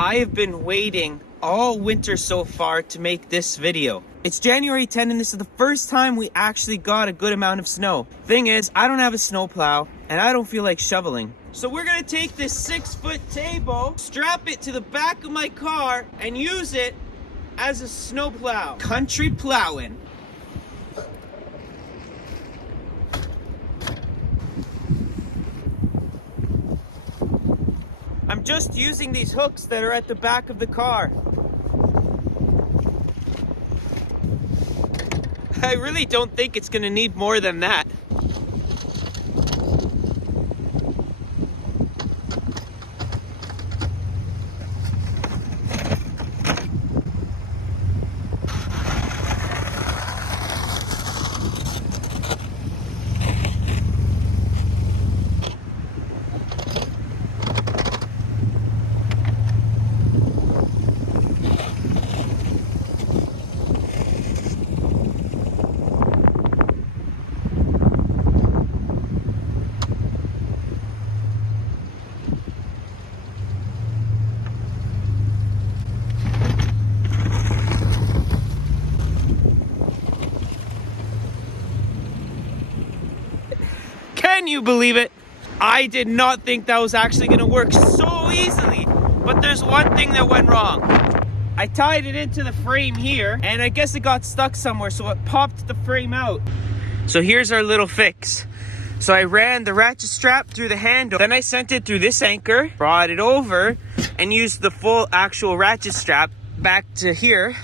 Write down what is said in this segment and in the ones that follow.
I have been waiting all winter so far to make this video. It's January 10th and this is the first time we actually got a good amount of snow. Thing is, I don't have a snowplow and I don't feel like shoveling. So we're gonna take this 6-foot table, strap it to the back of my car and use it as a snowplow. Country plowing. I'm just using these hooks that are at the back of the car. I really don't think it's gonna need more than that. Can you believe it? I did not think that was actually gonna work so easily, but there's one thing that went wrong. I tied it into the frame here, and I guess it got stuck somewhere, so it popped the frame out. So here's our little fix. So I ran the ratchet strap through the handle, then I sent it through this anchor, brought it over, and used the full actual ratchet strap back to here.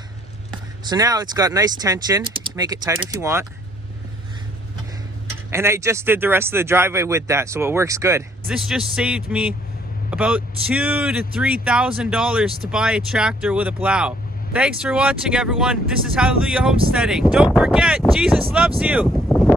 So now it's got nice tension. Make it tighter if you want. And I just did the rest of the driveway with that, so it works good. This just saved me about $2,000 to $3,000 to buy a tractor with a plow. Thanks for watching, everyone. This is Hallelujah Homesteading. Don't forget, Jesus loves you.